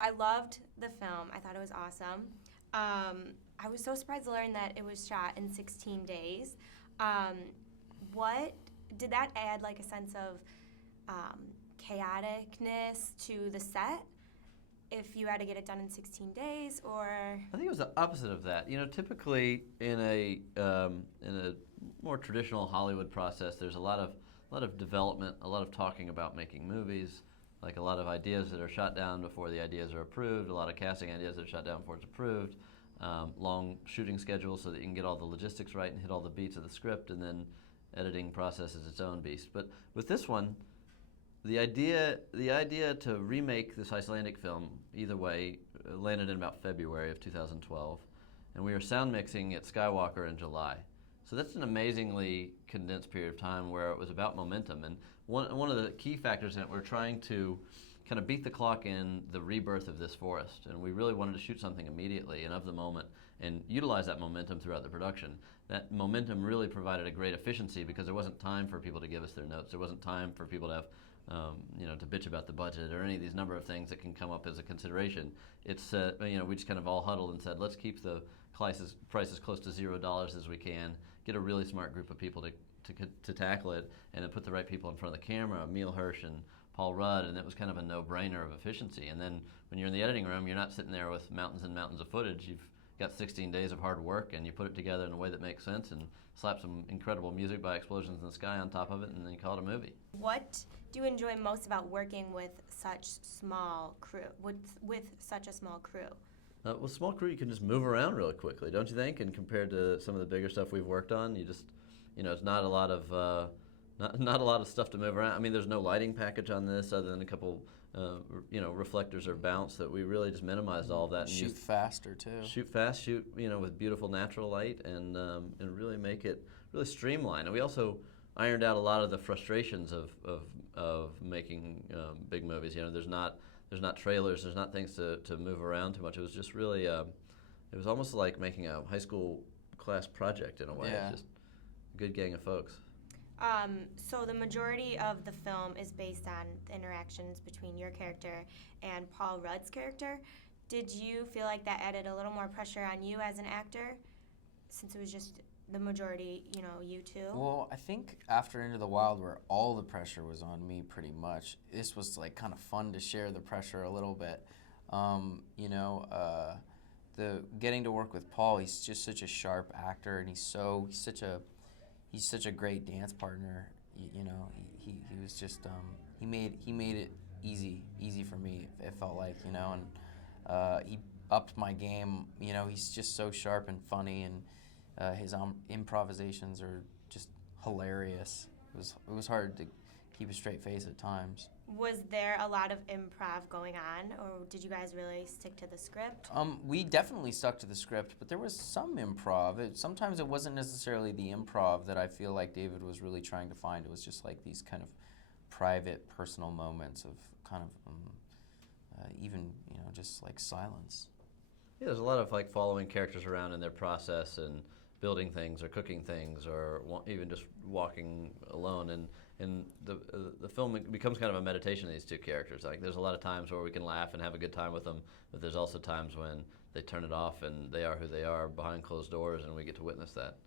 I loved the film. I thought it was awesome. I was so surprised to learn that it was shot in 16 days. Um, what did that add like a sense of chaoticness to the set if you had to get it done in 16 days or I think it was the opposite of that. You know, typically in a more traditional Hollywood process, there's a lot of development, a lot of talking about making movies, like a lot of ideas that are shot down before the ideas are approved, a lot of casting ideas that are shot down before it's approved, long shooting schedules so that you can get all the logistics right and hit all the beats of the script, and then editing process is its own beast. But with this one, the idea to remake this Icelandic film, either way, landed in about February of 2012, and we were sound mixing at Skywalker in July. So that's an amazingly condensed period of time where it was about momentum. And one of the key factors in it, we're trying to kind of beat the clock in the rebirth of this forest. And we really wanted to shoot something immediately and of the moment and utilize that momentum throughout the production. That momentum really provided a great efficiency because there wasn't time for people to give us their notes. There wasn't time for people to have to bitch about the budget or any of these number of things that can come up as a consideration. It's we just kind of all huddled and said, let's keep the prices close to $0 as we can. Get a really smart group of people to tackle it, and then put the right people in front of the camera, Emile Hirsch and Paul Rudd, and it was kind of a no-brainer of efficiency. And then when you're in the editing room, you're not sitting there with mountains and mountains of footage. You've got 16 days of hard work, and you put it together in a way that makes sense and slap some incredible music by explosions in the sky on top of it, and then you call it a movie. what do you enjoy most about working with such small crew, with such a small crew? With small crew, you can just move around really quickly, don't you think? And compared to some of the bigger stuff we've worked on, it's not a lot of not a lot of stuff to move around. I mean, there's no lighting package on this other than a couple, reflectors or bounce that we really just minimized all of that. And Shoot faster too. shoot fast, shoot with beautiful natural light, and really make it really streamlined. And we also ironed out a lot of the frustrations of making big movies. There's not trailers, there's not things to move around too much. It was just really it was almost like making a high school class project in a way. Yeah. It's just a good gang of folks. So the majority of the film is based on the interactions between your character and Paul Rudd's character. Did you feel like that added a little more pressure on you as an actor, since it was just the majority, you two? Well, I think after Into the Wild, where all the pressure was on me pretty much, this was like kind of fun to share the pressure a little bit. The getting to work with Paul, he's just such a sharp actor, and he's such a great dance partner. He was just he made it easy for me. It felt like, and he upped my game. He's just so sharp and funny, and his improvisations are just hilarious. It was hard to keep a straight face at times. Was there a lot of improv going on, or did you guys really stick to the script? We definitely stuck to the script, but there was some improv. Sometimes it wasn't necessarily the improv that I feel like David was really trying to find. It was just like these kind of private, personal moments of kind of even, just like silence. Yeah, there's a lot of like following characters around in their process and building things or cooking things or even just walking alone, and the film becomes kind of a meditation of these two characters. Like, there's a lot of times where we can laugh and have a good time with them, but there's also times when they turn it off and they are who they are behind closed doors, and we get to witness that.